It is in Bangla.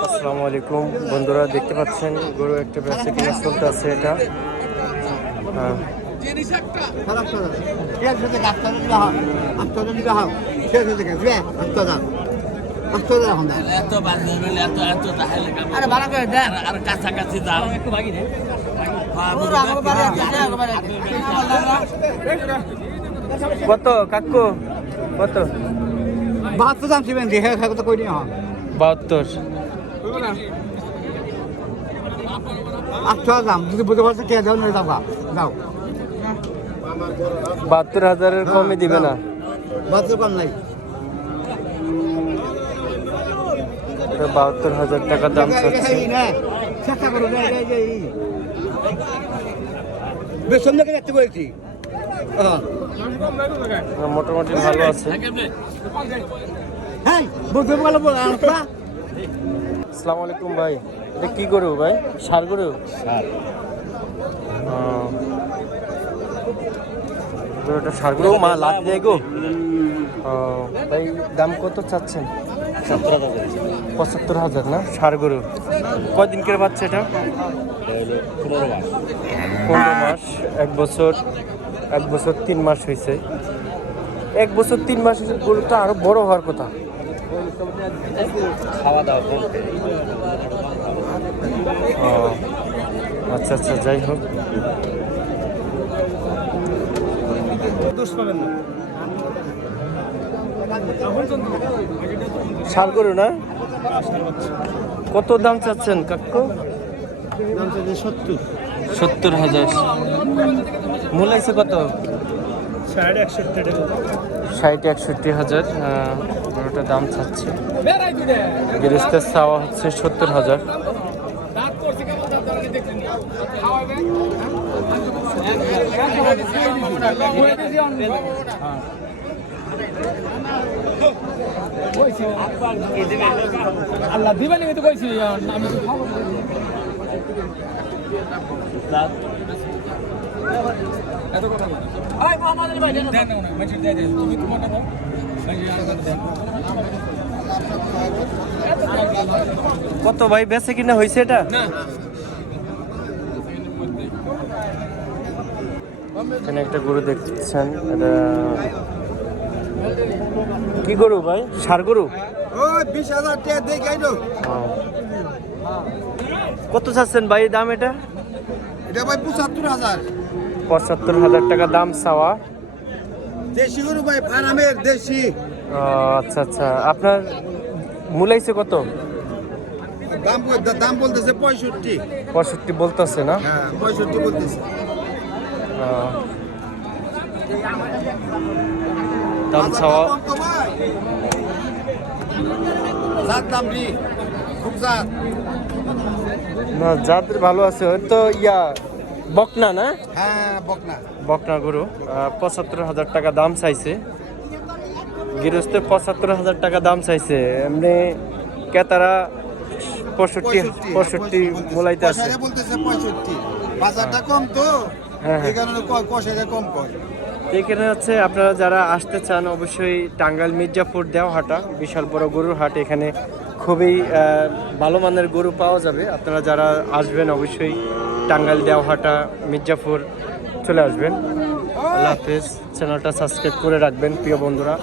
আসসালামু আলাইকুম। বন্ধুরা দেখতে পাচ্ছেন গরু একটা বেঁচে কিনা চলতে আছে এটা। কাছাকাছি দাও একটু ভাগি দে কত কাকু? কত? বাহাত্তর দাম ছিলেন বাহাত্তর। আটশো দাম যদি দাও বাহাত্তর হাজারের কমে দিবে না বাহাত্তর নাই বাহাত্তর হাজার টাকা দাম হ্যাঁ মোটামুটি ভালো আছে হ্যাঁ আসসালামু আলাইকুম ভাই। এটা কি গরু ভাই? সার গরু? সার। গরু। মা দেয় গো। ভাই দাম কত চাচ্ছেন? পঁচাত্তর হাজার না? সার গরু। কয়দিন করে এটা? পনেরো মাস। এক বছর এক বছর তিন মাস হয়েছে এক বছর তিন মাস হয়েছে গরুটা আরও বড় হওয়ার কথা। খাওয়া দাওয়া ও আচ্ছা আচ্ছা যাই হোক। সার গরু না? কত দাম চাচ্ছেন কাকু? সত্তর। সত্তর হাজার। মূলাইছে কত? সাড়ে একষট্টি ষাট একষট্টি হাজার। গরুটার দাম চাচ্ছে। গৃহস্থের চাওয়া হচ্ছে সত্তর হাজার। আল্লাহ দিবেন আমি তো কইছি আমি এত কথা না। আই আমাদের ভাই দেন না মেশিন দিয়ে দে তুমি তোমার না কত ভাই বেচে কিনা হয়েছে এটা? এখানে একটা গরু দেখছেন এটা কি গরু ভাই? সার গরু? কত চাচ্ছেন ভাই দাম এটা? এটা ভাই পঁচাত্তর হাজার। পঁচাত্তর হাজার টাকা দাম চাওয়া। দেশি গরু ভাই ফার্মের দেশি। আচ্ছা আচ্ছা। আপনার মূলাইছে কত? দাম দাম বলতেছে পঁয়ষট্টি। পঁয়ষট্টি বলতেছে না? হ্যাঁ পঁয়ষট্টি বলতেছে। দাম কম জাত দাম খুব জাত। না যাদের ভালো আছে। তো ইয়া বকনা না? হ্যাঁ বকনা। বকনা গরু। পঁচাত্তর হাজার টাকা দাম চাইছে। গৃহস্থ পঁচাত্তর হাজার টাকা দাম চাইছে। এমনি ক্রেতারা পঁয়ষট্টি পঁয়ষট্টি বলাইতে আছে। বলতেছে পঁয়ষট্টি। বাজারটা কম তো হ্যাঁ, হ্যাঁ। এই কারণে কয় কম কয়। এখানে হচ্ছে আপনারা যারা আসতে চান, অবশ্যই টাঙ্গাইল মির্জাপুর দেওহাটা, বিশাল বড় গরুর হাট। এখানে খুবই ভালো মানের গরু পাওয়া যাবে। আপনারা যারা আসবেন, অবশ্যই টাঙ্গাইল দেওহাটা, মির্জাপুর চলে আসবেন। আল্লাহ হাফেজ। চ্যানেলটা সাবস্ক্রাইব করে রাখবেন, প্রিয় বন্ধুরা।